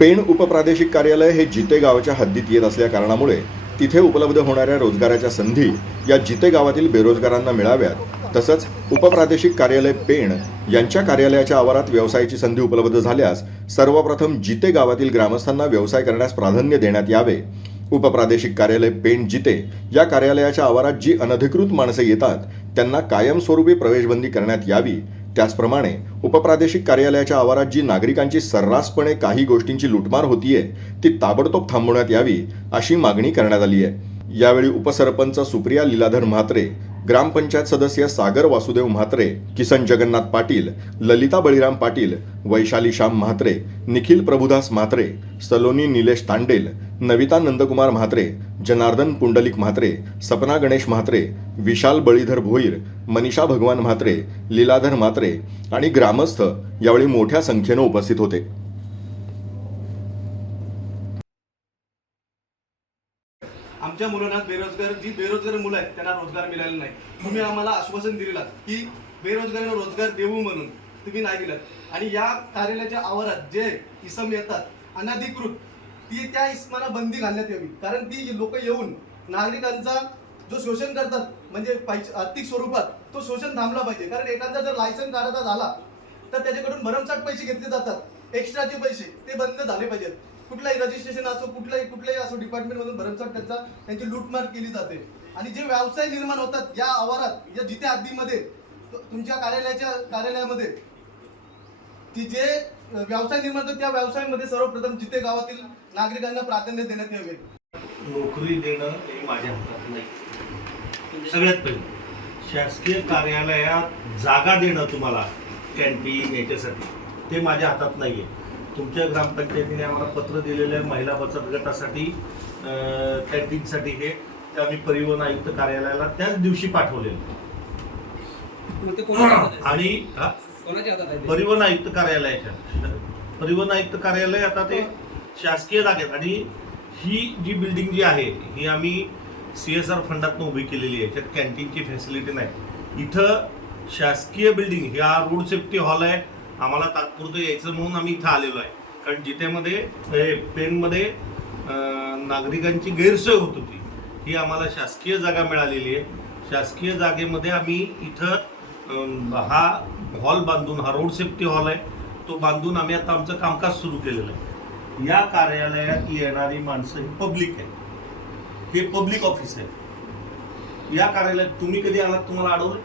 पेण उपप्रादेशिक कार्यालय हे जिते गावाच्या हद्दीत येत असल्या कारणामुळे तिथे उपलब्ध होणाऱ्या रोजगाराच्या संधी या जिते गावातील बेरोजगारांना मिळाव्यात. तसंच उपप्रादेशिक कार्यालय पेण यांच्या कार्यालयाच्या आवारात व्यवसायाची संधी उपलब्ध झाल्यास सर्वप्रथम जिते गावातील ग्रामस्थांना व्यवसाय करण्यास प्राधान्य देण्यात यावे. उपप्रादेशिक कार्यालय पेण जिते या कार्यालयाच्या आवारात जी अनधिकृत माणसे येतात त्यांना कायमस्वरूपी प्रवेशबंदी करण्यात यावी. त्याचप्रमाणे उपप्रादेशिक कार्यालयाच्या आवारात जी नागरिकांची सर्रासपणे काही गोष्टींची लुटमार होतीये ती ताबडतोब थांबवण्यात यावी अशी मागणी करण्यात आली आहे यावेळी उपसरपंच सुप्रिया लीलाधर म्हात्रे ग्रामपंचायत सदस्य सागर वासुदेव म्हात्रे किसन जगन्नाथ पाटील ललिता बळीराम पाटील वैशाली श्याम म्हात्रे निखिल प्रभुदास म्हात्रे सलोनी निलेश तांडेल नविता नंदकुमार म्हात्रे जनार्दन पुंडलिक म्हात्रे सपना गणेश म्हात्रे विशाल बळीधर भोईर मनीषा भगवान म्हात्रे लीलाधर म्हात्रे आणि ग्रामस्थ यावेळी मोठ्या संख्येनं उपस्थित होते. आमच्या मुलांना बेरोजगार जी बेरोजगार मुलं आहेत त्यांना रोजगार मिळाला नाही. तुम्ही आम्हाला आश्वासन दिलेलं की बेरोजगारांना रोजगार देऊ म्हणून तुम्ही नाही दिलात आणि या कार्यालयाच्या आवारात जे इसम येतात अनाधिकृत ती त्या इसमाला बंदी घालण्यात यावी. कारण ती लोक येऊन नागरिकांचा जो शोषण करतात म्हणजे पैसे आर्थिक स्वरूपात तो शोषण थांबला पाहिजे. कारण एखादा जर लायसन काढायचा झाला तर त्याच्याकडून भरमसाठ पैसे घेतले जातात. एक्स्ट्राचे पैसे ते बंद झाले पाहिजेत. कुठलाही रजिस्ट्रेशन असो कुठलाही कुठलाही असो डिपार्टमेंट मधून भरमसाठ त्यांचा त्यांची लूटमार केली जाते. आणि जे व्यवसाय निर्माण होतात या आवारात या जिथे हद्दीमध्ये तुमच्या कार्यालयाच्या कार्यालयामध्ये की जे व्यवसाय निर्माण होतात त्या व्यवसायामध्ये सर्वप्रथम जिथे गावातील नागरिकांना प्राधान्य देण्यात यावे. नोकरी देणं हे माझ्या हातात नाही. सगळ्यात पहिले शासकीय कार्यालयात जागा देणं तुम्हाला कॅन्टीन याच्यासाठी ते माझ्या हातात नाही आहे तुमच्या ग्रामपंचायतीने आम्हाला पत्र दिलेलं आहे महिला बचत गटासाठी कॅन्टीनसाठी हे. ते आम्ही परिवहन आयुक्त कार्यालयाला त्याच दिवशी पाठवलेलं? आणि हा? परिवहन आयुक्त कार्यालयाच्या. परिवहन आयुक्त कार्यालय आता ते शासकीय जागेत. आणि ही जी बिल्डिंग जी आहे ही आम्ही सी एस आर फंडातनं उभी केलेली आहे. त्यात कॅन्टीनची फॅसिलिटी नाही. इथं शासकीय बिल्डिंग ह्या रोड सेफ्टी हॉल आहे. आम्हाला तात्पुरतं यायचं म्हणून आम्ही इथं आलेलो आहे. कारण जिथेमध्ये हे पेनमध्ये नागरिकांची गैरसोय होत होती ही आम्हाला शासकीय जागा मिळालेली आहे. शासकीय जागेमध्ये आम्ही इथं हा हॉल बांधून हा रोड सेफ्टी हॉल आहे तो बांधून आम्ही आता आमचं कामकाज सुरू केलेलं आहे. या कार्यालयात येणारी माणसं ही पब्लिक आहे हे पब्लिक ऑफिस आहे या कार्यालयात तुम्ही कधी आलात? तुम्हाला अडवलं